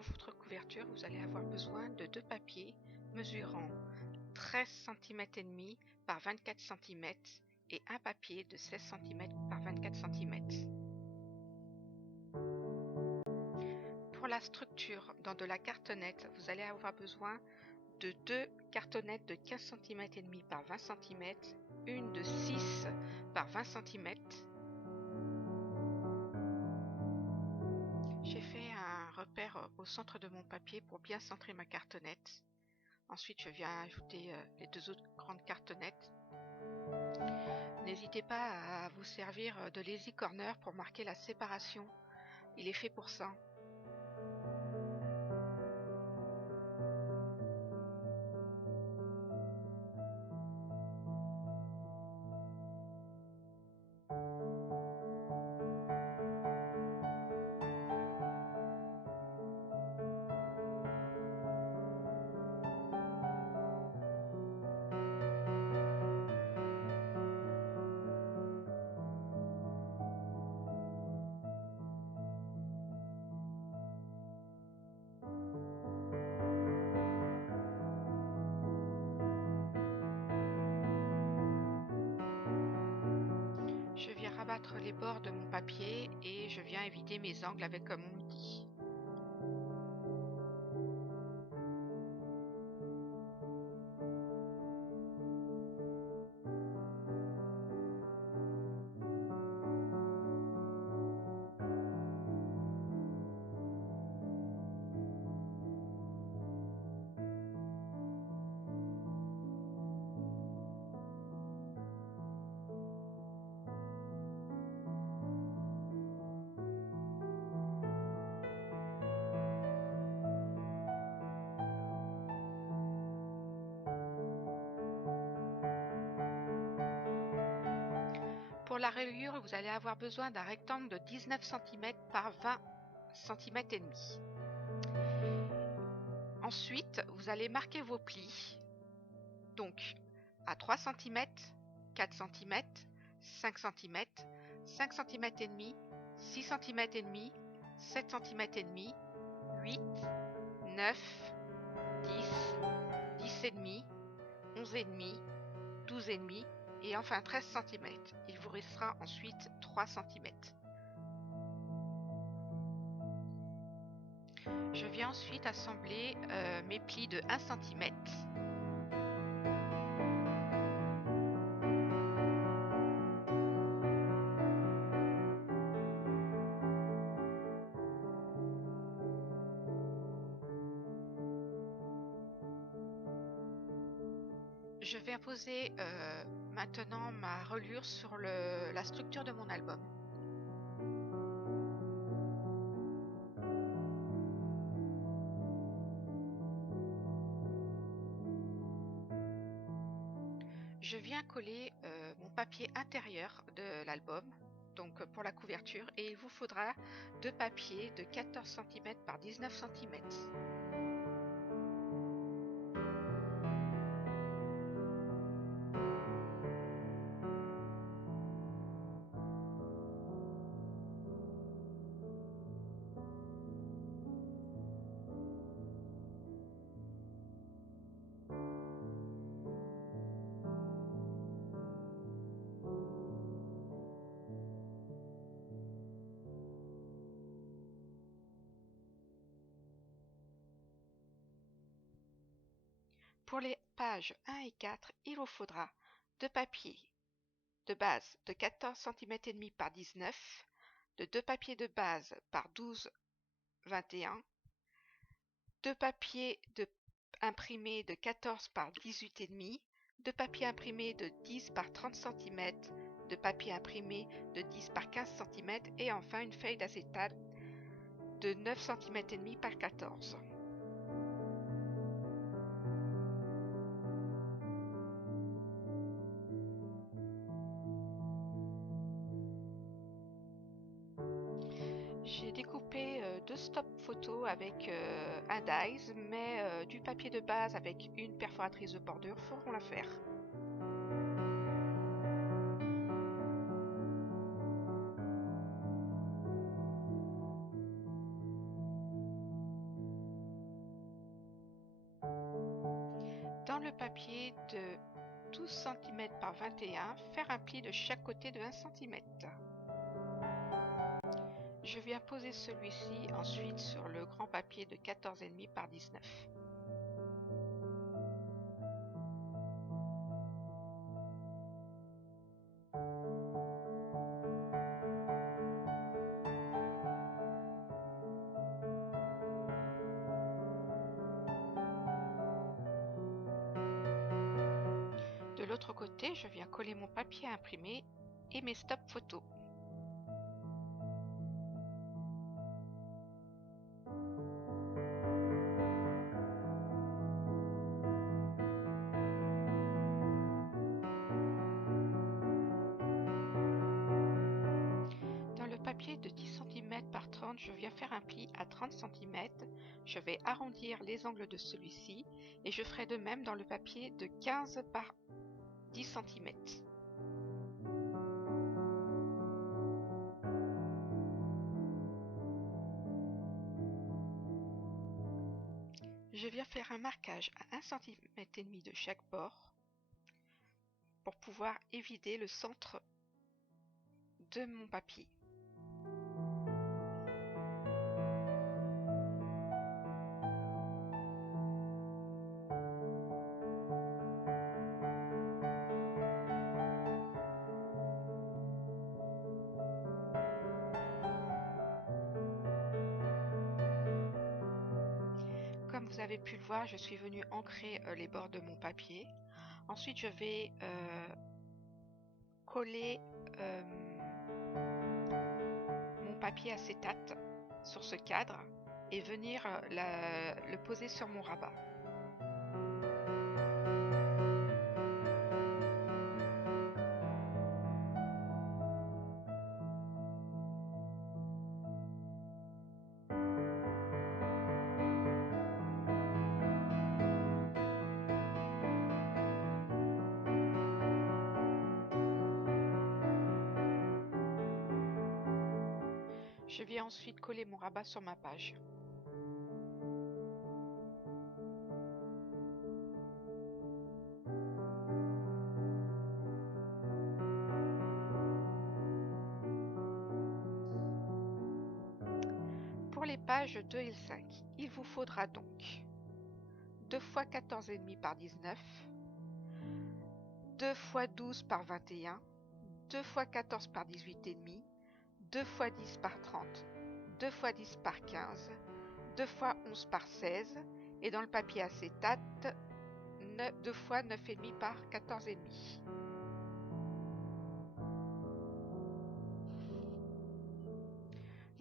pour votre couverture, vous allez avoir besoin de 2 papiers mesurant 13 cm et demi par 24 cm et un papier de 16 cm par 24 cm. Pour la structure dans de la cartonnette, vous allez avoir besoin de 2 cartonnettes de 15 cm et demi par 20 cm, une de 6 par 20 cm. J'ai fait un repère au centre de mon papier pour bien centrer ma cartonnette. Ensuite, je viens ajouter les 2 autres grandes cartonnettes. N'hésitez pas à vous servir de lazy corner pour marquer la séparation. Il est fait pour ça. Je viens rabattre les bords de mon papier et je viens éviter mes angles avec mon outil. Pour la rayure, vous allez avoir besoin d'un rectangle de 19 cm par 20 cm et demi. Ensuite, vous allez marquer vos plis. Donc, à 3 cm, 4 cm, 5 cm, 5 cm et demi, 6 cm et demi, 7 cm et demi, 8, 9, 10, 10 et demi, 11 et demi, 12 et demi et enfin 13 cm. Il vous restera ensuite 3 cm. Je viens ensuite assembler mes plis de 1 cm. Je vais poser maintenant ma reliure sur la structure de mon album. Je viens coller mon papier intérieur de l'album, donc pour la couverture, et il vous faudra 2 papiers de 14 cm par 19 cm. Pour les pages 1 et 4, il vous faudra 2 papiers de base de 14 cm et demi par 19, de 2 papiers de base par 12, 21, 2 papiers imprimés de 14 par 18 et demi, 2 papiers imprimés de 10 par 30 cm, de papier imprimé de 10 par 15 cm et enfin une feuille d'acétate de 9 cm et demi par 14. J'ai découpé 2 stop photos avec un dies, mais du papier de base avec une perforatrice de bordure feront l'affaire. dans le papier de 12 cm par 21, faire un pli de chaque côté de 1 cm. Je viens poser celui-ci ensuite sur le grand papier de 14,5 par 19. De l'autre côté, je viens coller mon papier à imprimer et mes stop photos. Dans le papier de 10 cm par 30, je viens faire un pli à 30 cm. Je vais arrondir les angles de celui-ci et je ferai de même dans le papier de 15 par 10 cm. Je viens faire un marquage à 1,5 cm de chaque bord pour pouvoir éviter le centre de mon papier. Comme vous avez pu le voir, je suis venue ancrer les bords de mon papier. Ensuite, je vais coller mon papier acétate sur ce cadre et venir le poser sur mon rabat. Je viens ensuite coller mon rabat sur ma page. Pour les pages 2 et 5, il vous faudra donc 2 x 14,5 par 19, 2 x 12 par 21, 2 x 14 par 18,5, 2 x 10 par 30, 2 x 10 par 15, 2 x 11 par 16 et dans le papier acétate 2 x 9,5 par 14,5.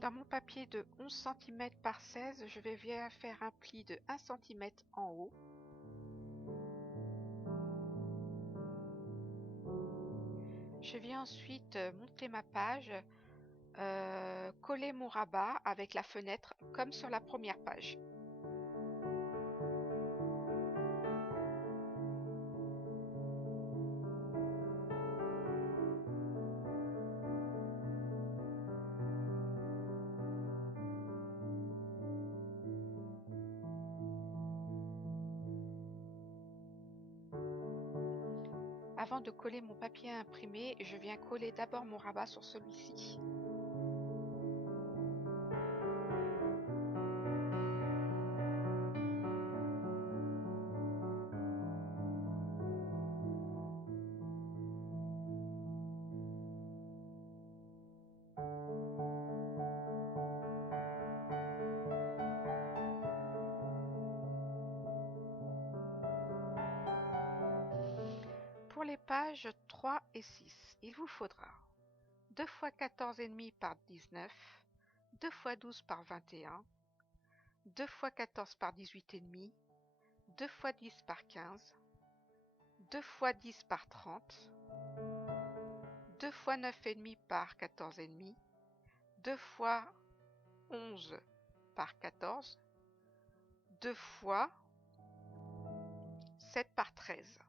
Dans mon papier de 11 cm par 16, je vais bien faire un pli de 1 cm en haut. Je viens ensuite monter ma page, coller mon rabat avec la fenêtre comme sur la première page. Avant de coller mon papier à imprimer, je viens coller d'abord mon rabat sur celui-ci. Pour les pages 3 et 6, il vous faudra 2 x 14,5 par 19, 2 x 12 par 21, 2 x 14 par 18,5, 2 x 10 par 15, 2 x 10 par 30, 2 x 9,5 par 14,5, 2 x 11 par 14, 2 x 7 par 13.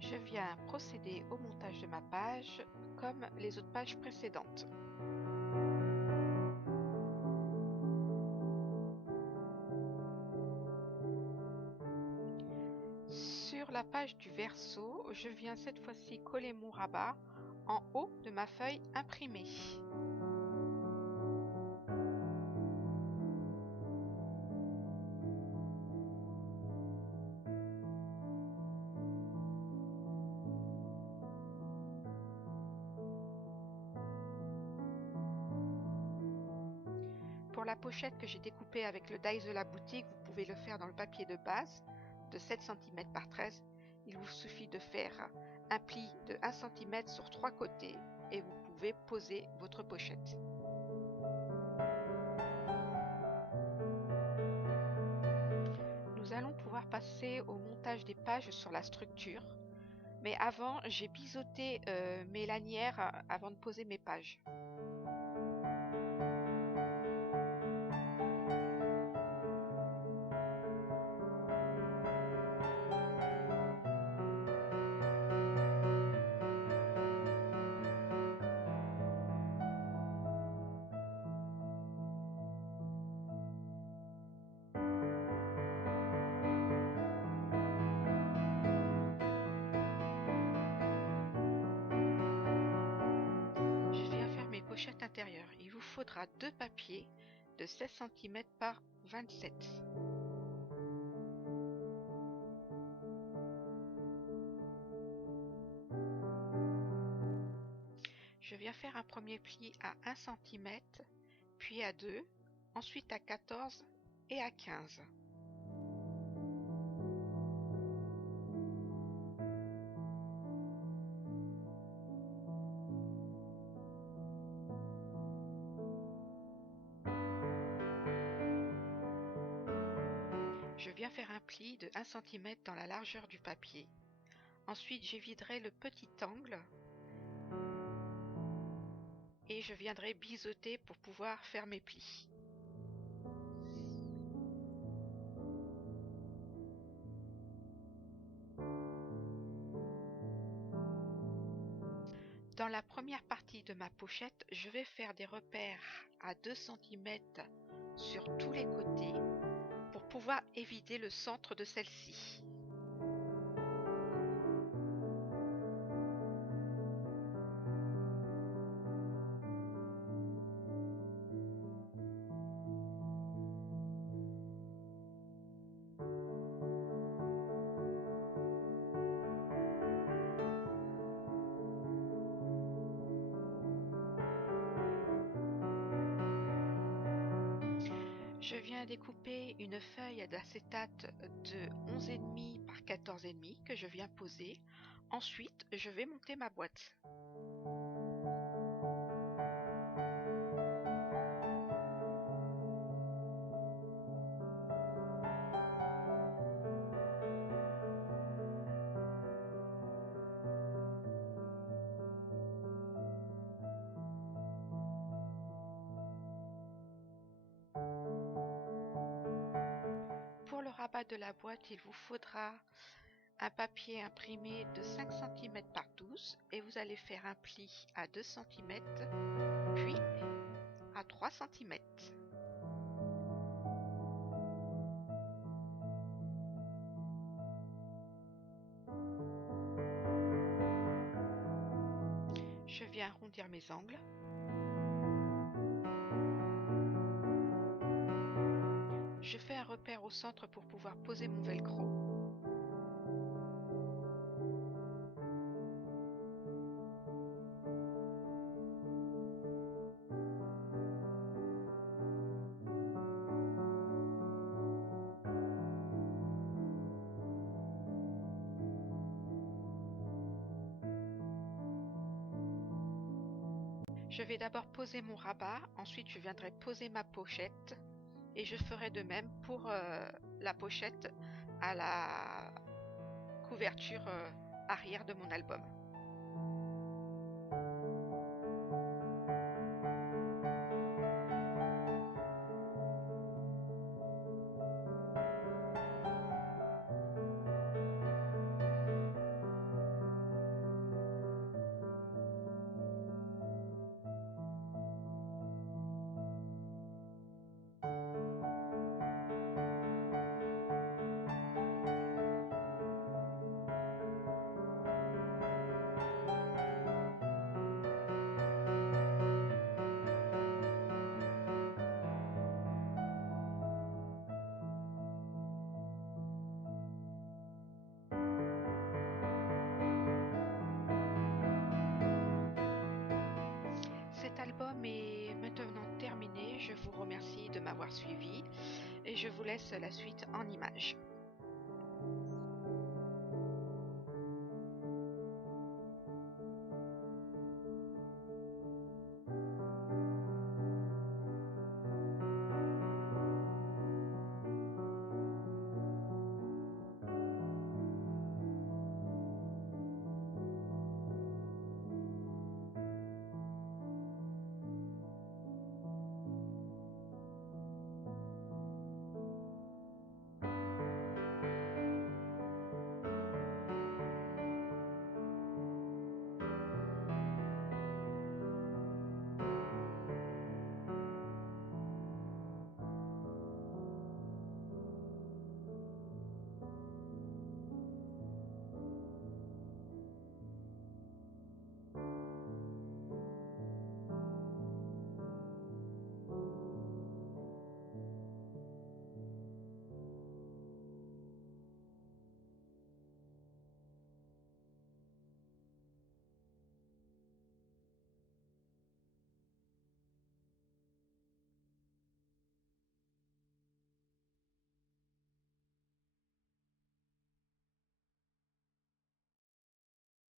Je viens procéder au montage de ma page comme les autres pages précédentes. Sur la page du verso, je viens cette fois-ci coller mon rabat en haut de ma feuille imprimée. Pour la pochette que j'ai découpée avec le dies de la boutique, vous pouvez le faire dans le papier de base de 7 cm par 13. Il vous suffit de faire un pli de 1 cm sur 3 côtés et vous pouvez poser votre pochette. Nous allons pouvoir passer au montage des pages sur la structure. Mais avant, j'ai biseauté mes lanières avant de poser mes pages. Je viens faire mes pochettes intérieures. Il vous faudra 2 papiers de 16 cm par 27. Je viens faire un premier pli à 1 cm, puis à 2, ensuite à 14 et à 15. Je viens faire un pli de 1 cm dans la largeur du papier. Ensuite, j'éviderai le petit angle et je viendrai biseauter pour pouvoir faire mes plis. Dans la première partie de ma pochette, je vais faire des repères à 2 cm sur tous les côtés pour pouvoir éviter le centre de celle-ci. Je viens découper une feuille d'acétate de 11,5 par 14,5 que je viens poser. Ensuite, je vais monter ma boîte. Pour le rabat de la boîte, il vous faudra un papier imprimé de 5 cm par 12 et vous allez faire un pli à 2 cm puis à 3 cm. Je viens arrondir mes angles. Je fais un repère au centre pour pouvoir poser mon velcro. Je vais d'abord poser mon rabat, ensuite je viendrai poser ma pochette et je ferai de même pour la pochette à la couverture arrière de mon album. m'avoir suivi et je vous laisse la suite en images.